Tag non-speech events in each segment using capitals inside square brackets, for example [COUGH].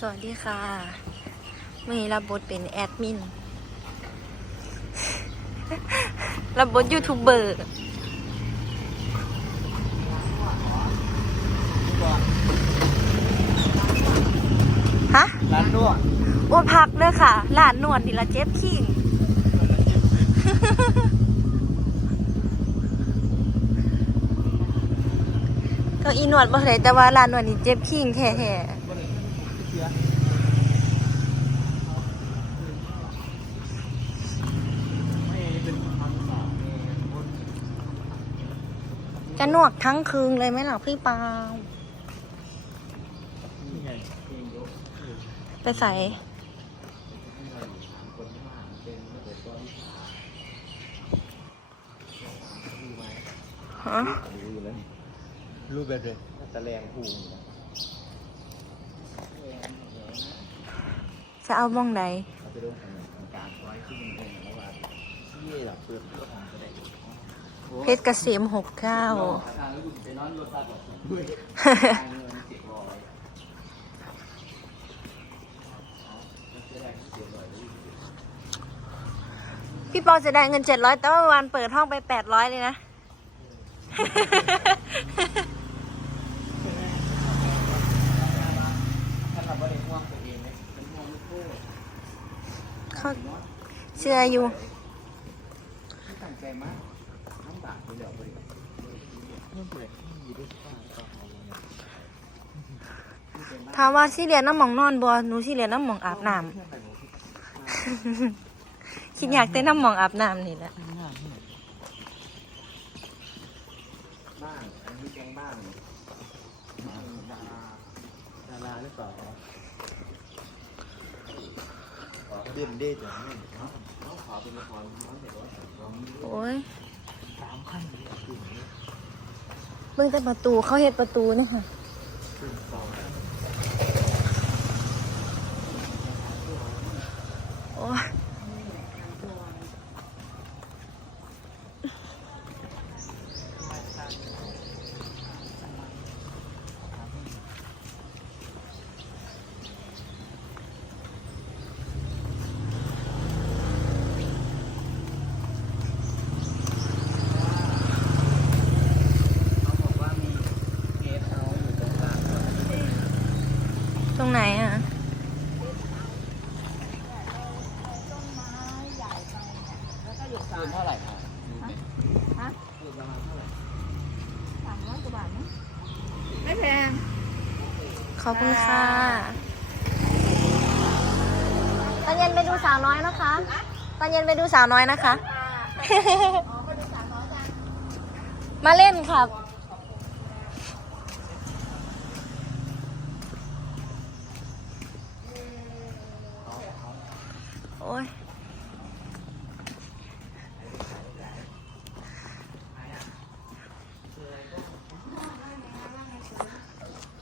สวัสดีค่ะวันนี้รับบทเป็นแอดมิน รับบทยูทูบเบอร์ฮะร้านนวดโอ้พักเด้อค่ะร้านนวดนี่ละเจ็บขิงเก็อีนวดบ่ได้แต่ว่าร้านนวดนี่เจ็บขิงแท้ๆ จะนวดทั้งคืนเลยไหมล่ะพี่ปาวไปใส่ฮะรู้แล้วรู้แบบเลยตะแรงผูงจะเอาบ้องใดเขาจะโดนทำการร้อยที่มันเป็นแล้วว่าที่หลับเปลือกเพื่อของจะได้ เพชรเกษมหกเก้าพี่ปอจะได้เงินเจ็ดร้อยแต่ว่าวันเปิดห้องไปแปดร้อยเลยนะ เข้าเชื่ออยู่ ไม่ตั้งใจมากน้ำตาไปเดี๋ยวไปเรื่องเปิดที่ด้วยป้าก็เอาเลย ถามว่าสิเรียนน้ำหมองนอนบ่หนูสิเรียนน้ำหมองอาบน้ำ คิดอยากเต้นน้ำหมองอาบน้ำนี่แหละบ้านอันนี้แกงบ้านดาราดาราหรือเปล่าเด่นเด่จ้ะเนาะน้องขอเป็นละครน้องเด็กว่าน้องโอ้ยสามขั้นเลยขึ้นเบิ่งแต่ประตูเขาเฮ็ดประตูนี่ค่ะ ขึ้นสอง โอ้ยตรงไหนอะ คืนเท่าไหร่ครับ ฮะ คืนประมาณเท่าไหร่ สามร้อยกว่าบาทมั้งไม่แพง ขอบคุณค่ะตอนเย็นไปดูสาวน้อยนะคะ ตอนเย็นไปดูสาวน้อยนะคะ มาเล่นครับโอ้ย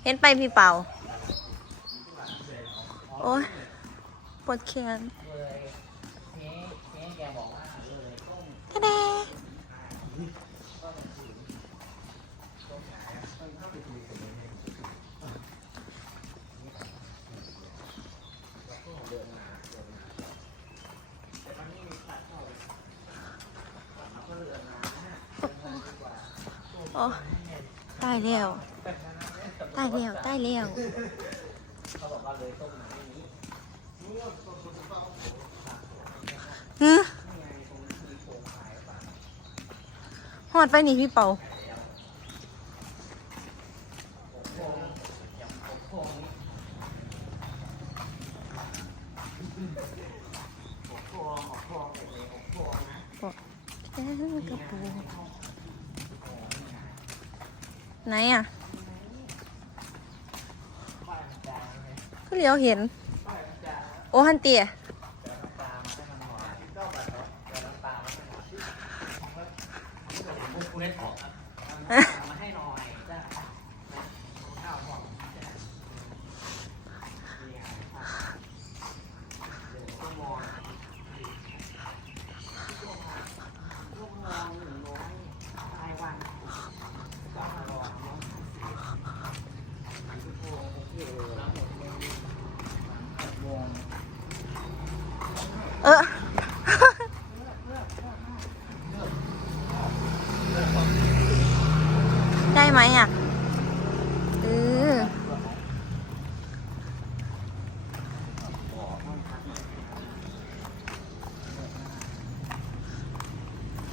เห็นไปพี่เป่า โอ้ยปวดแขนทะเดโอ้ตายแล้วตายแล้วตายแล้วฮึ หอดไปนี่พี่เป่าไหนอะก็เลี้ยวเห็น โอฮันเตีย [LAUGHS] @嗯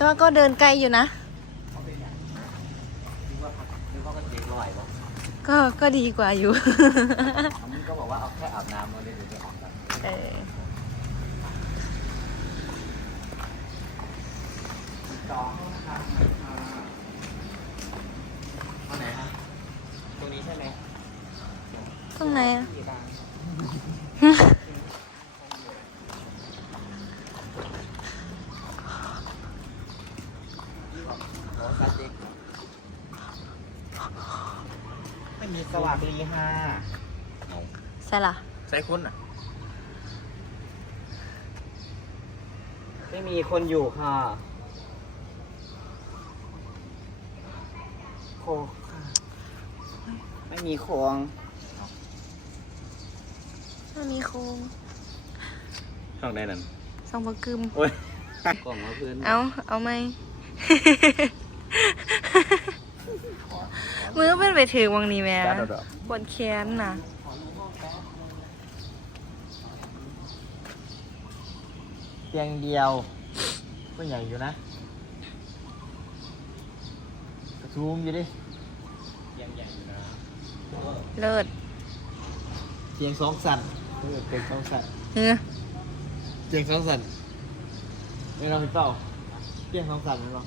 แต่ว่าก็เดินไกลอยู่นะนึกว่านึกว่าก็เจ๊กลอยบอกก็ก็ดีกว่าอยู่อันนี้ก็บอกว่าเอาแค่อาบน้ำมาเลยเดี๋ยวจะออกกันเออจองนะครับเอาไหนฮะตรงนี้ใช่ไหมตรงไหนอะ ที่บ้านโอ้ซาเจ๊กไม่ มีสว่างลีห้าใช่ล่ะใส่คุณอะ ไม่มีคนอยู่ค่ะโคค่ะ ไม่มีโคงมันมีโครงช่องได้นั่นสองบกึม โอ้ยกล่องมาเพื่อน เอา เอาไหม มือเป็นไปถือวังนี้แม่จ้าดอก ปวดแขนน่ะเตียงเดียว ก็ใหญ่อยู่นะกระซูมอยู่ดิเตียงใหญ่อยู่นะเลิศเตียงสองสันเออเตียงสองสันเฮ้อเตียงสองสันไม่เราเห็นเปล่าเตียงสองสันไม่เรา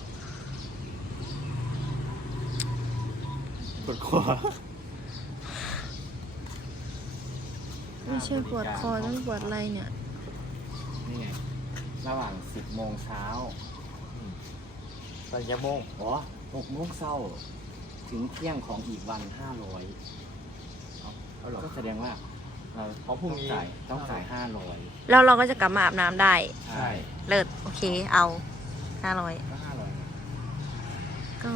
ปวดคอไม่ใช่ปวดคอต้องปวดอะไรเนี่ย นี่ไง ระหว่างสิบโมงเช้าตอนกี่โมงอ๋อหกโมงเช้า ถึงเที่ยงของอีกวันห้าร้อยก็แสดงว่าเราของพรุ่งนี้จ่ายต้องจ่ายห้าร้อยแล้วเราก็จะกลับมาอาบน้ำได้ ใช่ เลิศโอเคเอาห้าร้อยก็ห้าร้อยก็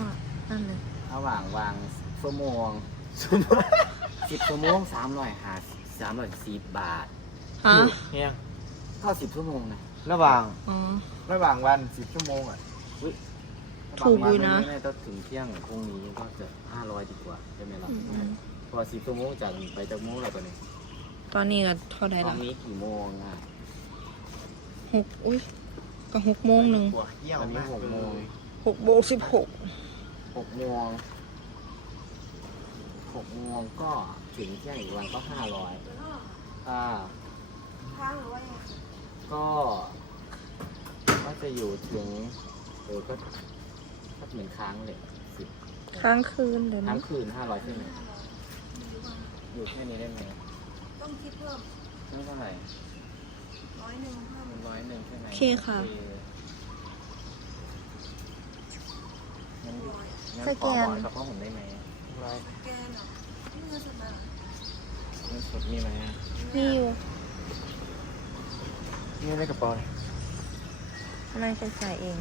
นั่นเลยระหว่างวาง ชั่วโมงสิบชั่วโมงสามร้อยห้าสามร้อยสิบบาทฮะเฮียงเท่าสิบชั่วโมงนะระหว่างอ๋อ ระหว่างวันสิบชั่วโมงอะถูกอยู่นะไม่ต้องถึงเที่ยงพรุ่งนี้ก็จะห้าร้อยดีกว่าใช่ไหมล่ะอืมพอสิบชั่วโมงจากนี้ไปจากโมงอะไรตัวนี้ตอนนี้ก็เท่าไหร่ตอละนนี้กี่โมงอะหกอุ้ยก็หกโมงหนึ่งหัวเยี่ยวตอนนี้มากหกโมงหกโมงสิบหกหกโมง หกโมงก็ถึงเที่ยงอีกวันก็ห้าร้อยอ่าค้างหรือว่ายังไงก็ก็จะอยู่ถึงเออก็ก็เหมือนค้างเลยสิบค้างคืนเดี๋ยวค้านะงคืนห้าร้อยใช่ไหมอยู่แค่นี้ได้ไหมต้องคิดเพิ่มไม่เท่าไหร่ร้อยหนึ่งเพิ่มร้อยหนึ่งใช่ไหมโอเคค่ะโอเคงั้นงั้นสขแกอนหมอนกับพ่อผมได้ไหม แกนอะนี่เงินสดมีไหมอะมีอยู่นี่ในกระเป๋าเนี่ยทำไมจะใส่เอง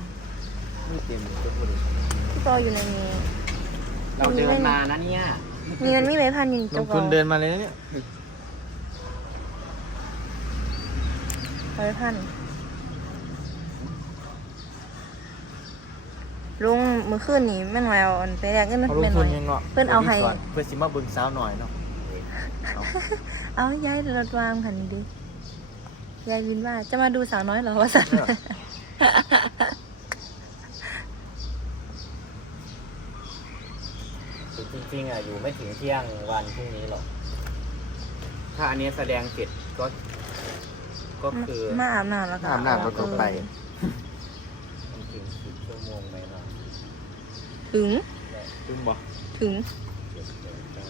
นี่เต็มตัวพูดเลยพี่ปออยู่ในนี้เราเดินมานะเนี่ยมีมันมีใบพันยิงลจุงกทุนเดินมาเลยนะเนี่ยใบพัน ลุงมือคืนนี้แม่นแววอันไปแรกเงินเขาลงเป็นหทุน่นอยยังเนาะเพิ่นเอาให้ดี๋ยวก่นเพื่อนสิมาเบึงสาวหน่อยเนาะเอาย้ายรถวางคันนี้ดิยายวินว่าจะมาดูสาวน้อยเหรอวะสัน จริงๆอะอยู่ไม่ถึงเที่ยงวันพรุ่งนี้หรอก ถ้าอันนี้แสดงเสร็จก็ ก็คือ มาอาบน้ำแล้วก็อาบน้ำแล้วก็ไปมันถึงสิบชั่วโมงไหมเนาะ ถึง ตึงบ่ถึง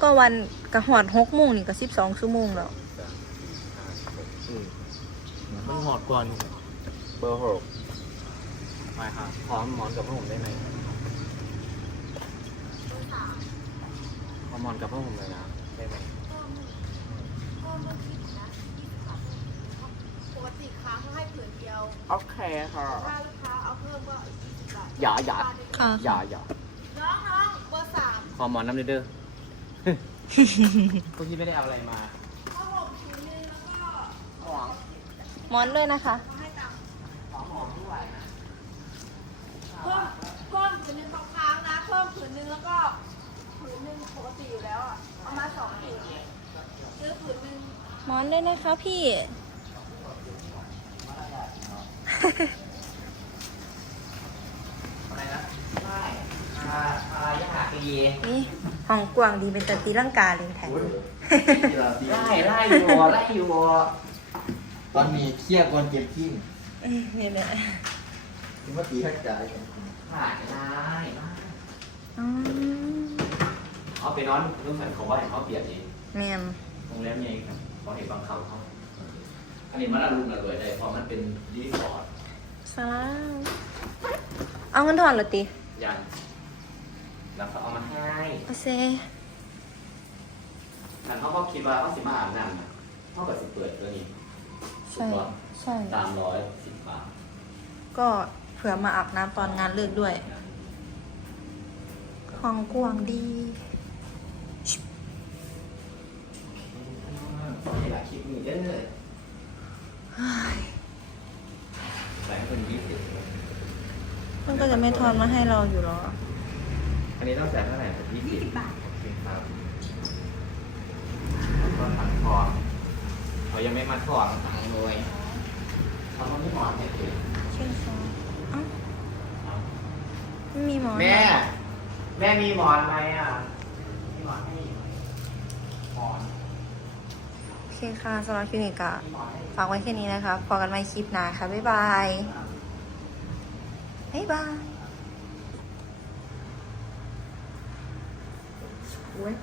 ก็วันกะหอดหกโมงนี่ก็สิบสองชั่วโมงแล้วเออมันหอดก่อน เบอร์หกไปครับพร้อมหมอนกับผ้าห่มได้ไหมเอาหมอนกับผ้าห่มเลยนะได้ไหมก็ต้องคิดนะ20บาทปกติค้างเขาให้ผืนเดียว โอเคค่ะ ถ้าลูกค้าเอาเพิ่มก็อีก20บาท อย่าอย่าค่ะ อย่าอย่าน้องน้องเบ อร์สามขอหมอนน้ำเด้อพวกที่ไม่ได้เอาอะไรมาข้าวหอมชิ้นนึงแล้วก็หมอนด้วยนะคะเขาให้ตังค์ไหวนะเพิ่มเพิ่มผืนหนึ่งตรงค้างนะ เพิ่มผืนหนึ่งแล้วก็ผืนหนึ่งปกติอยู่แล้วอะ เอามาสองผืนซื้อผืนหนึ่ง หมอนด้วยนะคะพี่ อะไรนะใช่อ่าอ่ายาก ดีนี่ห้องกว้างดีเป็นตะตีร่างกาเลยแทนไล่ไล่อยู่ไล่อยู่ตอนมีเครียดก่อนเก็บทิ้งนี่แหละถึงว่าตีทักจ่ายผ่านได้อืมเอาไปนอนเรื่องเหมือนเขาว่าเห็นเขาเปลี่ยนเองแมนโรงแรมเองครับเขาเห็นบางคำเขาอันนี้มันอารมณ์ระเบิดได้เพราะมันเป็นรีสอร์ทสลาเอาเงินถอนเหรอติยัน แล้วเขาเอามาให้โอเซอันเขาก็คิดว่าเขาสิมาอาบน้ำนะเท่ากับสิเปิดตัวนี้ใช่ใช่ สามร้อยสิบบาทก็เผื่อมาอาบน้ำตอนงานเลิกด้วย ห้องกว้างดีนี่แหละคลิปนี้เด้อใส่ให้เป็นยี่สิบมันก็จะไม่ทอนมาให้เราอยู่หรออั นนี้ต้องจ่ายเท่าไหร่ยี่สิบบาท โอเคครับแล้วก็ถังทองเขายังไม่มาถอนถังเลยเขาต้องไม่ถอนเนี่ยคือเช่นซอเอ้าไม่มีหมอนแม่ แม่มีหมอนไหมอะ มีหมอนให้ไหมหมอน โอเคค่ะสำหรับคลินิกอะมีหมอนให้ ฝากไว้แค่นี้นะคะพอกันใหม่คลิปหน้าค่ะ บ๊ายบาย บ๊ายบาย โอ้ย